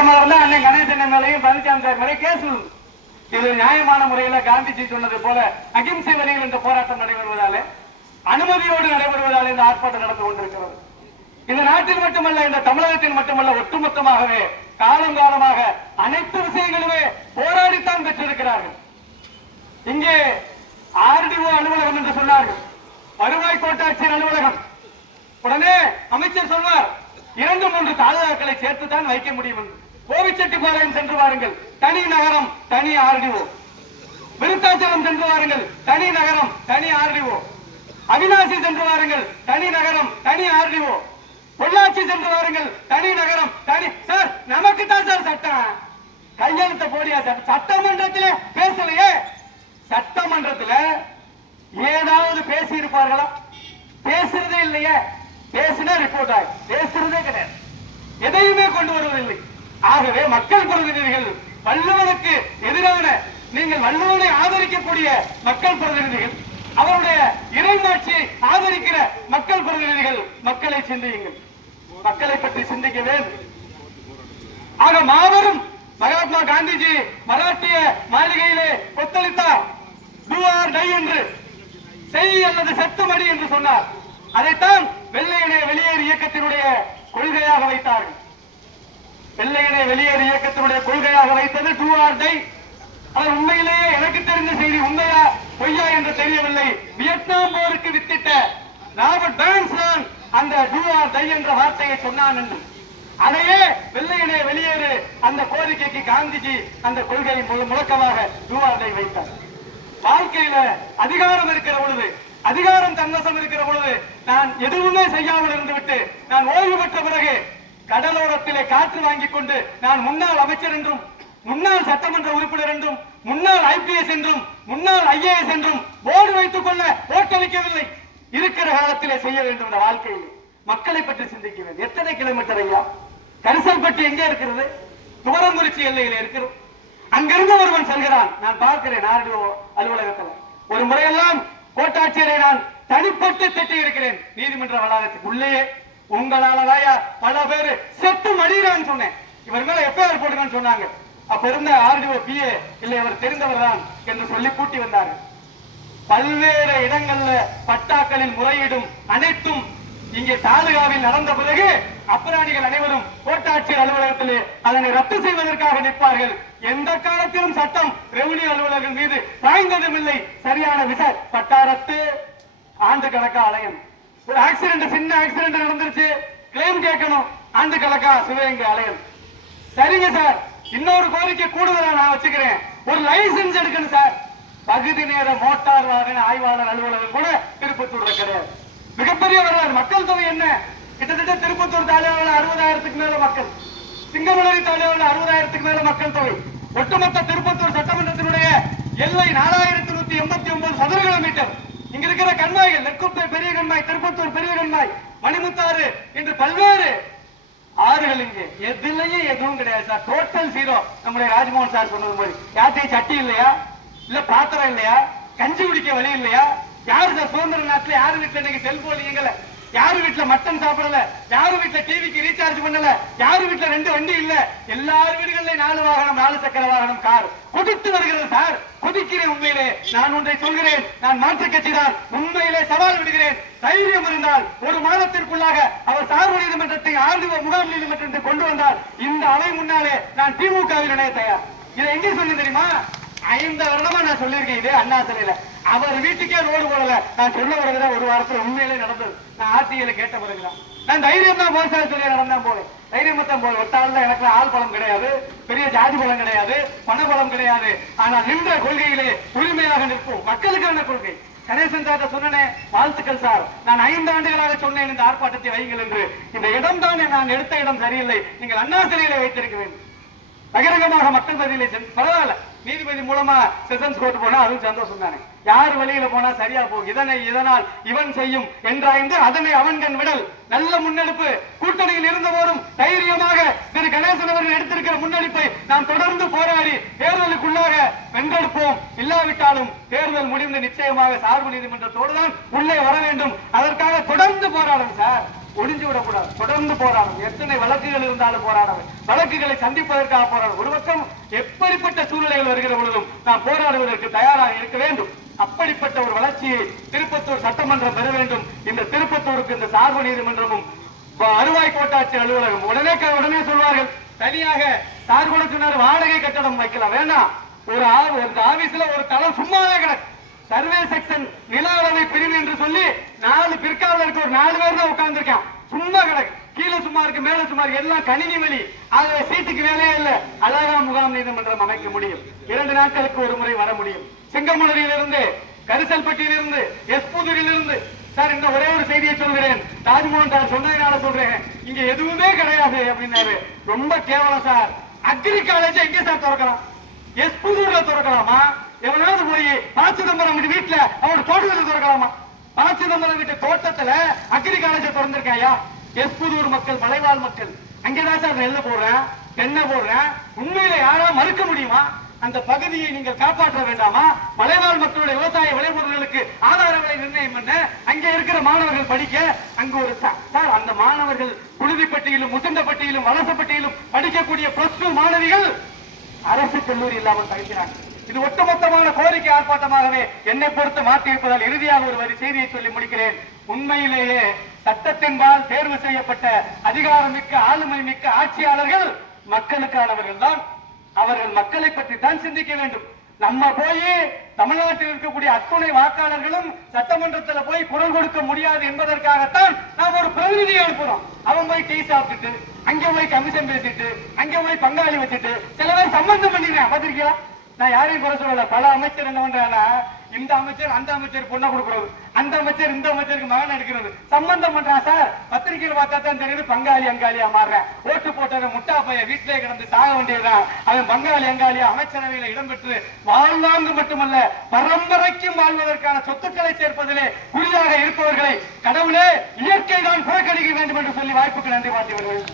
போராட்டமா இருந்தா அண்ணன் கணேசன் மேலையும் பழனிசாமி சார் மேலே கேஸ் விழுந்து. இது நியாயமான முறையில காந்திஜி சொன்னது போல அகிம்சை வழியில் இந்த போராட்டம் நடைபெறுவதாலே, அனுமதியோடு நடைபெறுவதாலே இந்த ஆர்ப்பாட்டம் நடந்து கொண்டிருக்கிறது. இந்த நாட்டில் மட்டுமல்ல, இந்த தமிழகத்தில் மட்டுமல்ல, ஒட்டுமொத்தமாகவே காலம் காலமாக அனைத்து விஷயங்களுமே போராடித்தான் பெற்றிருக்கிறார்கள். இங்கே ஆர்டிஓ அலுவலகம் என்று சொன்னார்கள், வருவாய் கோட்டாட்சியர் அலுவலகம். உடனே அமைச்சர் சொல்வார், 2-3 தாலுகாக்களை சேர்த்துதான் வைக்க முடியும் என்று. கோவிச்செட்டிப்பாளையம் சென்று வாருங்கள், தனி நகரம் தனி ஆர்டிஓ. விருத்தாச்சலம் சென்று வாருங்கள், தனி நகரம் தனி ஆர்டிஓ. அவிநாசி சென்று வாருங்கள், தனி நகரம் தனி ஆர்டிஓ. பொள்ளாச்சி சென்று வாருங்கள், தனி நகரம் தனி. சார், நமக்கு தான் சார் சட்டம். கையெழுத்த போடியா சார்? சட்டமன்றத்தில் பேசலையே. சட்டமன்றத்தில் ஏதாவது பேசி இருப்பார்களா? பேசுறதே இல்லையே. பேசினா ரிப்போர்ட் ஆகும், பேசுறதே கிடையாது, எதையுமே கொண்டு வருவதில்லை. ஆகவே மக்கள் பிரதிநிதிகள், வள்ளுவனுக்கு எதிரான, நீங்கள் வள்ளுவனை ஆதரிக்கக்கூடிய மக்கள் பிரதிநிதிகள், அவருடைய இறைமாட்சியை ஆதரிக்கிற மக்கள் பிரதிநிதிகள், மக்களை சிந்தியுங்கள், மக்களை பற்றி சிந்திக்க வேண்டும். ஆக மாபெரும் மகாத்மா காந்திஜி மராட்டிய மாளிகையிலே கொத்தளித்தார். டூ ஆர் டை என்று, செய் அல்லது செத்துமடி என்று சொன்னார். அதைத்தான் வெள்ளையனே வெளியேறு இயக்கத்தினுடைய கொள்கையாக வைத்தார்கள். வெள்ளையனே வெளியேறு இயக்கத்தினுடைய கொள்கையாக வைத்தது டூ ஆர் டை. அவர் உண்மையிலேயே எனக்கு தெரிந்த செய்தி உண்மையா பொய்யா என்று தெரியவில்லை. வியட்நாம் போருக்கு வித்திட்ட ராபர்ட் பேர்ன்ஸ் தான் அந்த டூ ஆர் டை என்ற வார்த்தையை சொன்னான் என்று. அதையே வெள்ளையனே வெளியேறு அந்த கோரிக்கைக்கு காந்திஜி அந்த கொள்கையை முழக்கமாக டூ ஆர் டை வைத்தார். வாழ்க்கையில அதிகாரம் இருக்கிற பொழுது, அதிகாரம் தன்வசம் இருக்கிற பொழுது நான் எதுவுமே செய்யாமல் இருந்துவிட்டு நான் ஓய்வு பெற்ற பிறகு கடலோரத்திலே காற்று வாங்கிக் கொண்டு நான் முன்னாள் அமைச்சர் என்றும், முன்னாள் சட்டமன்ற உறுப்பினர் என்றும், முன்னாள் ஐபிஎஸ் என்றும், முன்னாள் ஐஏஎஸ் என்றும் போர்டு வைத்துக் கொள்ள ஓட்டளிக்கவில்லை. இருக்கிற காலத்திலே செய்ய வேண்டும். இந்த வாழ்க்கையில் மக்களை பற்றி சிந்திக்க வேண்டும். எத்தனை கிலோமீட்டர் ஐயா? கரிசல்பட்டி எங்கே இருக்கிறது? துவரங்குறிச்சி எல்லையில் இருக்கிறது. அங்கிருந்து ஒருவன் செல்கிறான், நான் பார்க்கிறேன் ஆர்டிஓ அலுவலகத்தில். ஒரு முறையெல்லாம் கோட்டாட்சியரை நான் தனிப்பட்டு திட்டி இருக்கிறேன் நீதிமன்ற வளாகத்துக்கு உள்ளேயே. உங்களாலதாயா பல பேர் செத்து மடிகிறான்னு சொன்னேன். இவர் மேல எஃப்ஐஆர் போட்டுக்கான்னு சொன்னாங்க. அப்ப இருந்த ஆர்டிஓ பிஏ இல்லை, அவர் தெரிந்தவர் தான் என்று சொல்லி கூட்டி வந்தார்கள். பல்வேறு இடங்கள்ல பட்டாக்களில் முறையீடும் அனைத்தும் இங்கே தாலுகாவில் நடந்த பிறகு அப்புறாணிகள் அனைவரும் கோட்டாட்சியர் அலுவலகத்திலே அதனை ரத்து செய்வதற்காக நிற்பார்கள். எந்த காலத்திலும் சட்டம் ரெவன்யூ அலுவலகம் மீது பாய்ந்ததும் இல்லை. சரியான பட்டா ரத்து, ஆண்டு கணக்கா அலையன். ஒரு ஆக்சிடென்ட், சின்ன ஆக்சிடென்ட் நடந்துருச்சு, கிளைம் கேட்கணும், ஆண்டு கணக்கா சிவகங்கை அலையன். சரிங்க சார், இன்னொரு கோரிக்கை கூடுதலா நான் வச்சுக்கிறேன், ஒரு லைசன்ஸ் எடுக்கணும் சார். பகுதி நேர மோட்டார் வாகன ஆய்வாளர் அலுவலகம் கூட திருப்பத்தூர்ல கிடையாது. மிகப்பெரிய வரலாறு. மக்கள் தொகை என்ன? கிட்டத்தட்ட திருப்பத்தூர் தாலுகாவில் 60,000க்கு மேல மக்கள், சிங்கமலரி தாலுகாவில் 60,000க்கு மேல மக்கள் தொகை. ஒட்டுமொத்த திருப்பத்தூர் சட்டமன்றத்தினுடைய எல்லை 4189 சதுர கிலோமீட்டர். இங்க இருக்கிற கண்மாய்கள், நெற்குப்பை பெரிய கண்மாய், திருப்பத்தூர் பெரிய கண்மாய், மணிமுத்தாறு என்று பல்வேறு ஆறுகள் இங்கே எதுலையும் எதுவும் கிடையாது சார். Total zero. நம்முடைய ராஜ்மோகன் சார் சொன்னது மாதிரி யார்த்தையும் சட்டி இல்லையா, இல்ல பாத்திரம் இல்லையா, கஞ்சி குடிக்க வழி இல்லையா? யாரு சார் சுதந்திர நாட்டுல யாரு வீட்டுல இன்னைக்கு செல்போன் இயங்கல, யாரு வீட்டுல மட்டன் சாப்பிடல, யாரு வீட்டுல டிவிக்கு ரீசார்ஜ் பண்ணல, யாரு வீட்டுல 2 வண்டி இல்ல? எல்லார் வீடுகளிலும் 4 வாகனம், 4 சக்கர வாகனம், கார் கொதித்து வருகிறது சார். கொதிக்கிறேன். உண்மையிலே நான் ஒன்றை சொல்கிறேன், நான் மாற்றுக் கட்சி தான். உண்மையிலே சவால் விடுகிறேன். தைரியம் இருந்தால் ஒரு மாதத்திற்குள்ளாக அவர் சார்பு நீதிமன்றத்தை ஆர்டிஓ முகாம் நீதிமன்றத்தை கொண்டு வந்தால் இந்த அவை முன்னாலே நான் திமுகவில் இணைய தயார். இதை எங்கே சொன்ன தெரியுமா? 5 வருடமா நான் சொல்லியிருக்கேன். இதே அண்ணா சிலையில அவர் வீட்டுக்கே ரோடு போடல. நான் சொல்ல வரதுதான் ஒரு வாரத்தில் உண்மையிலே நடந்தது. நான் ஆர்டிஐல கேட்ட பிறகுதான் நான் தைரியம் தான் போய் சொல்லி நடந்தான் போல, தைரியமா தான் போல. ஒட்டாள எனக்கு ஆள் பலம் கிடையாது, பெரிய ஜாதி பலம் கிடையாது, பண பலம் கிடையாது. ஆனால் நின்ற கொள்கையிலே உரிமையாக நிற்போம். மக்களுக்கான கொள்கை. கணேசன் சார் சொன்னேன், வாழ்த்துக்கள் சார். நான் 5 ஆண்டுகளாக சொன்னேன் இந்த ஆர்ப்பாட்டத்தை வைங்கள் என்று. இந்த இடம் தான் நான் எடுத்த இடம் சரியில்லை, நீங்கள் அண்ணா சிலையில வைத்திருக்க வேண்டும். பகிரங்கமாக மக்கள் பதிலே பரவாயில்ல, நீதிபதி மூலமா செஷன்ஸ் கோர்ட் போனா அதுவும் சந்தோஷம் தானே. யார் வழியில போனா சரியா போகும். இதனால் இவன் செய்யும் என்றாய்ந்து அதனை அவன் கண் விடல். நல்ல முன்னெடுப்பு. கூட்டணியில் இருந்தவரும் தைரியமாக திரு கணேசன் அவர்கள் எடுத்திருக்கிற முன்னெடுப்பை நாம் தொடர்ந்து போராடி தேர்தலுக்குள்ளாக வென்றெடுப்போம். இல்லாவிட்டாலும் தேர்தல் முடிந்து நிச்சயமாக சார்பு நீதிமன்றத்தோடு தான் உள்ளே வர வேண்டும். அதற்காக தொடர்ந்து போராடும் சார். ஒளிஞ்சு விடக்கூடாது. தொடர்ந்து போராடும். எத்தனை வழக்குகள் இருந்தாலும் போராடும். வழக்குகளை சந்திப்பதற்காக போராடும். ஒரு பக்கம் எப்படிப்பட்ட சூழ்நிலைகள் வருகிற பொழுதும் நாம் போராடுவதற்கு தயாராக இருக்க வேண்டும். அப்படிப்பட்ட ஒரு வளர்ச்சியை திருப்பத்தூர் சட்டமன்றம் பெற வேண்டும். இந்த திருப்பத்தூருக்கு இந்த சார்பு நீதிமன்றமும் வருவாய் கோட்டாட்சியர் அலுவலகம் உடனே சொல்வார்கள். தனியாக சார் கூட சொன்னார், வாடகை கட்டடம் வைக்கலாம். வேண்டாம், ஒரு ஆபீஸ்ல ஒரு தளம் சும்மாவே கிடக்கு. சர்வே செக்ஷன் நில அளவை பிரிவு என்று சொல்லி 4 பிற்காவலருக்கு ஒரு 4 பேர் தான் உட்கார்ந்துருக்கான். சும்மா கிடக்கு. கீழே சும்மா இருக்கு, மேல சும்மா இருக்கு. எல்லாம் கணினி வழி. ஆகவே சீட்டுக்கு வேலையே இல்லை. அழகா முகாம் நீதிமன்றம் அமைக்க முடியும். 2 நாட்களுக்கு ஒரு முறை வர முடியும். செங்கமுனரிலிருந்து, கரிசல்பட்டியிலிருந்து, எஸ்புதூரிலிருந்து. சார், இந்த ஒரே ஒரு செய்தியை சொல்கிறேன். ராஜ்மோகன் சார் சொன்னதுனால சொல்றேன். இங்க எதுவுமே கிடையாது அப்படின்னாரு. ரொம்ப கேவலம் சார். அக்ரி காலேஜ் எங்க சார் திறக்கலாம்? எஸ்புதூர்ல திறக்கலாமா? எவனாவது போய் ப. சிதம்பரம் வீட்டுல அவரோட தோட்டத்தில் திறக்கலாமா? ப. சிதம்பரம் வீட்டு தோட்டத்துல அக்ரி காலேஜ் திறந்திருக்காயா? எஸ்புதூர் மக்கள், மலைவாழ் மக்கள், அங்கேதான் சார் நெல்லை போடுறேன், தென்னை போடுறேன். உண்மையில யாரா மறுக்க முடியுமா? அந்த பகுதியை நீங்கள் காப்பாற்ற வேண்டாமா? மலைவாழ் மக்களுடைய விவசாய விளைபொருட்களுக்கு ஆதார விலை நிர்ணயம் பண்ண, அங்க இருக்கிற மாணவர்கள் படிக்க, அங்க ஒரு சார் அந்த மாணவர்கள் புழுதிப்பட்டியிலும், முசண்டப்பட்டியிலும், வலசப்பட்டியிலும் படிக்கக்கூடிய +2 மாணவிகள் அரசு கல்லூரி இல்லாமல் தவிக்கிறாங்க. இது ஒட்டுமொத்தமான கோரிக்கை ஆர்ப்பாட்டமாகவே என்னை பொறுத்து மாற்றியிருப்பதால் இறுதியாக ஒரு வரி செய்தியை சொல்லி முடிக்கிறேன். உண்மையிலேயே சட்டத்தின்பால் தேர்வு செய்யப்பட்ட அதிகாரமிக்க, ஆளுமை மிக்க ஆட்சியாளர்கள் மக்களுக்கானவர்கள் தான். அவர்கள் மக்களை பற்றி தான் சிந்திக்க வேண்டும். நம்ம போய் தமிழ்நாட்டில் இருக்கக்கூடிய அத்துணை வாக்காளர்களும் சட்டமன்றத்தில் போய் குரல் கொடுக்க முடியாது என்பதற்காகத்தான் நாம் ஒரு பிரதிநிதியை அனுப்புறோம். அவன் போய் டீ சாப்பிட்டுட்டு, அங்கே போய் கமிஷன் பேசிட்டு, அங்கே போய் பங்காளி வச்சுட்டு சில பேர் சம்பந்தம் பண்ணிக்கிறேன். பார்த்திருக்கீங்களா? நான் யாரையும் குறை சொல்லல. பல அமைச்சர் என்ன பண்றாங்கன்னா, இந்த அமைச்சர் அந்த அமைச்சர் பொண்ணை கொடுக்கறது, அந்த அமைச்சர் இந்த அமைச்சருக்கு மகன் எடுக்கிறது, சம்பந்தம் பண்றான். சார், பத்திரிகையில் பார்த்தா தான் தெரியுது பங்காளி அங்காளியா மாறுறேன். ஓட்டு போட்டத முட்டா பைய வீட்டிலே கிடந்து சாக வேண்டியதுதான். அவன் பங்காளி அங்காளியா அமைச்சரவையில இடம்பெற்று வாழ்வாங்கு மட்டுமல்ல பரம்பரைக்கும் வாழ்வதற்கான சொத்துக்களை சேர்ப்பதிலே குறியாக இருப்பவர்களை கடவுளே, இயற்கை தான் புறக்கணிக்க வேண்டும் என்று சொல்லி வாய்ப்புக்கு நன்றி மாற்றியவர்கள்.